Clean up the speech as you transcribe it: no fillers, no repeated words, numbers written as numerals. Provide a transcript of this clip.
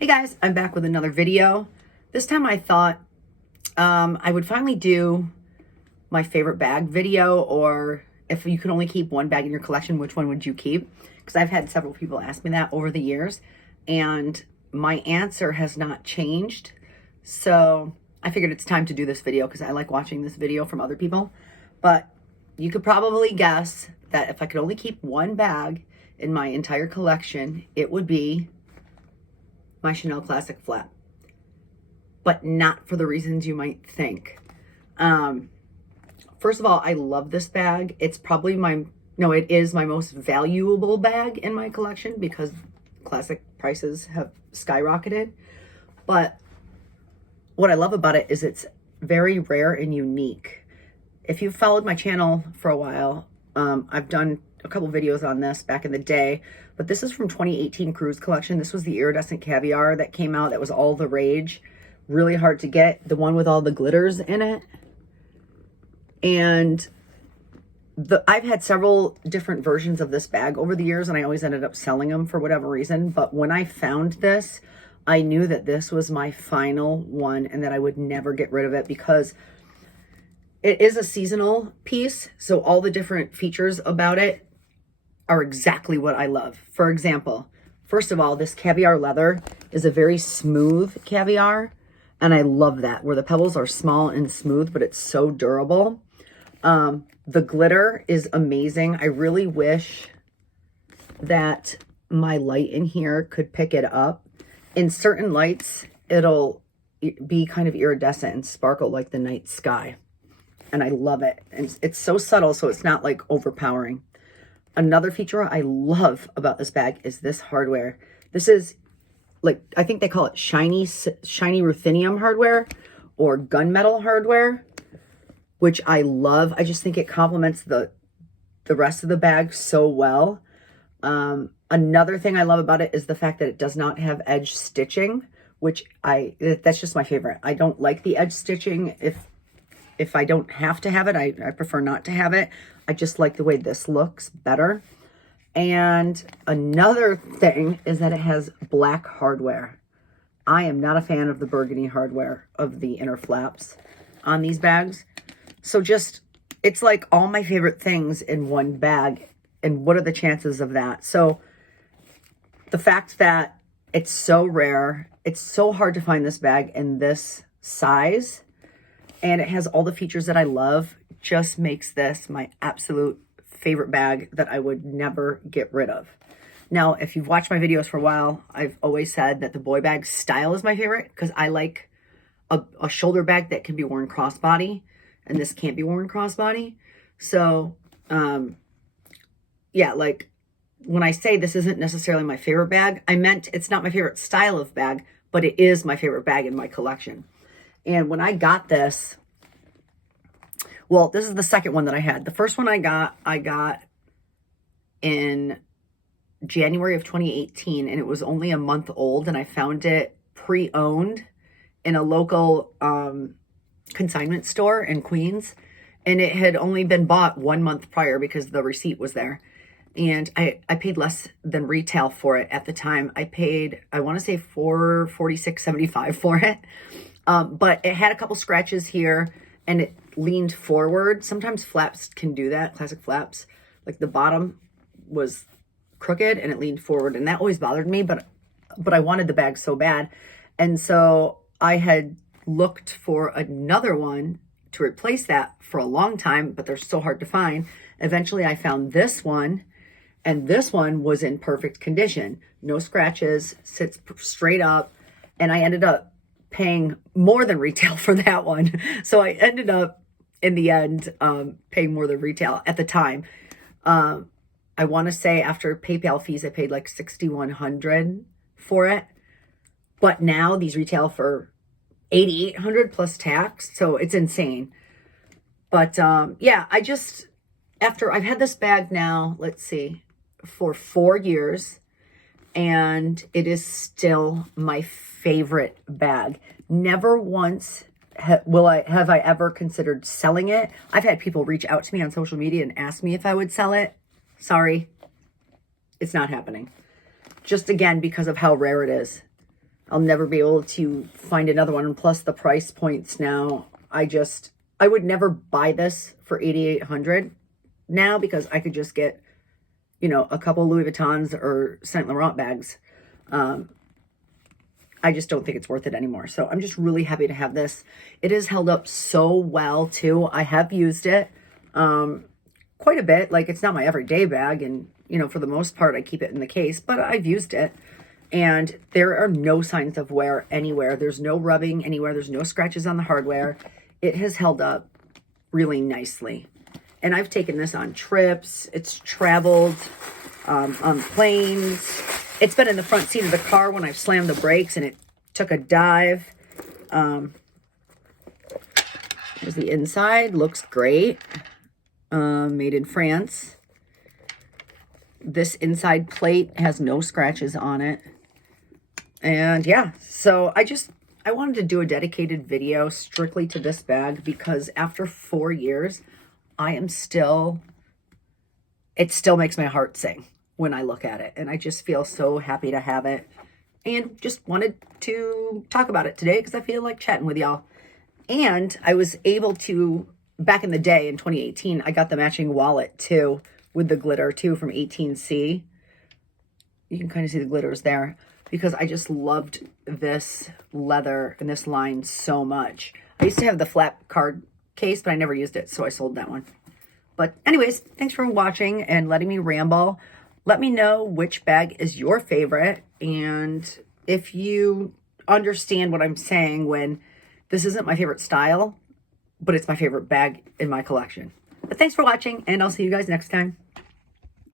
Hey guys, I'm back with another video. This time I thought I would finally do my favorite bag video, or if you could only keep one bag in your collection, which one would you keep? Because I've had several people ask me that over the years, and my answer has not changed. So I figured it's time to do this video because I like watching this video from other people. But you could probably guess that if I could only keep one bag in my entire collection, it would be my Chanel Classic Flap, but not for the reasons you might think. First of all, I love this bag. It's probably it is my most valuable bag in my collection because classic prices have skyrocketed. But what I love about it is it's very rare and unique. If you've followed my channel for a while, I've done a couple videos on this back in the day, but this is from 2018 cruise collection. This was the iridescent caviar that came out. That was all the rage. Really hard to get. The one with all the glitters in it. And I've had several different versions of this bag over the years, and I always ended up selling them for whatever reason. But when I found this, I knew that this was my final one and that I would never get rid of it because it is a seasonal piece. So all the different features about it are exactly what I love. For example, first of all, this caviar leather is a very smooth caviar, and I love that, where the pebbles are small and smooth, but it's so durable. The glitter is amazing. I really wish that my light in here could pick it up. In certain lights, it'll be kind of iridescent and sparkle like the night sky. And I love it. And it's so subtle, so it's not like overpowering. Another feature I love about this bag is this hardware. This is like, I think they call it shiny ruthenium hardware or gunmetal hardware, which I love. I just think it complements the rest of the bag so well. Another thing I love about it is the fact that it does not have edge stitching, which that's just my favorite. I don't like the edge stitching. If I don't have to have it, I prefer not to have it. I just like the way this looks better. And another thing is that it has black hardware. I am not a fan of the burgundy hardware of the inner flaps on these bags. So it's like all my favorite things in one bag. And what are the chances of that? So the fact that it's so rare, it's so hard to find this bag in this size, and it has all the features that I love, just makes this my absolute favorite bag that I would never get rid of. Now, if you've watched my videos for a while, I've always said that the boy bag style is my favorite because I like a shoulder bag that can be worn crossbody, and this can't be worn crossbody. So, yeah, like when I say this isn't necessarily my favorite bag, I meant it's not my favorite style of bag, but it is my favorite bag in my collection. And when I got this, well, this is the second one that I had. The first one I got in January of 2018, and it was only a month old, and I found it pre-owned in a local consignment store in Queens, and it had only been bought 1 month prior because the receipt was there. And I paid less than retail for it at the time. I paid, I want to say $446.75 for it. But it had a couple scratches here and it leaned forward. Sometimes flaps can do that, classic flaps. Like the bottom was crooked and it leaned forward, and that always bothered me, but I wanted the bag so bad. And so I had looked for another one to replace that for a long time, but they're so hard to find. Eventually I found this one, and this one was in perfect condition. No scratches, sits straight up, and I ended up paying more than retail for that one. So I ended up, in the end, paying more than retail at the time. I want to say after PayPal fees, I paid like $6,100 for it. But now these retail for $8,800 plus tax. So it's insane. But yeah, after I've had this bag now, let's see, for 4 years, and it is still my favorite bag. Never once have I ever considered selling it. I've had people reach out to me on social media and ask me if I would sell it. Sorry, it's not happening. Just again, because of how rare it is. I'll never be able to find another one. And plus the price points now, I would never buy this for $8,800 now, because I could just get, you know, a couple Louis Vuittons or Saint Laurent bags. I just don't think it's worth it anymore. So I'm just really happy to have this. It has held up so well too. I have used it quite a bit. Like, it's not my everyday bag, and you know, for the most part I keep it in the case, but I've used it and there are no signs of wear anywhere. There's no rubbing anywhere. There's no scratches on the hardware. It has held up really nicely. And I've taken this on trips. It's traveled on planes. It's been in the front seat of the car when I've slammed the brakes and it took a dive. Here's the inside. Looks great. Made in France. This inside plate has no scratches on it. And yeah, so I wanted to do a dedicated video strictly to this bag, because after 4 years, it still makes my heart sing when I look at it. And I just feel so happy to have it. And just wanted to talk about it today because I feel like chatting with y'all. And I was able to, back in the day in 2018, I got the matching wallet too, with the glitter too, from 18C. You can kind of see the glitters there, because I just loved this leather and this line so much. I used to have the flap card case, but I never used it, so I sold that one. But anyways, thanks for watching and letting me ramble. Let me know which bag is your favorite, and if you understand what I'm saying when this isn't my favorite style, but it's my favorite bag in my collection. But thanks for watching, and I'll see you guys next time.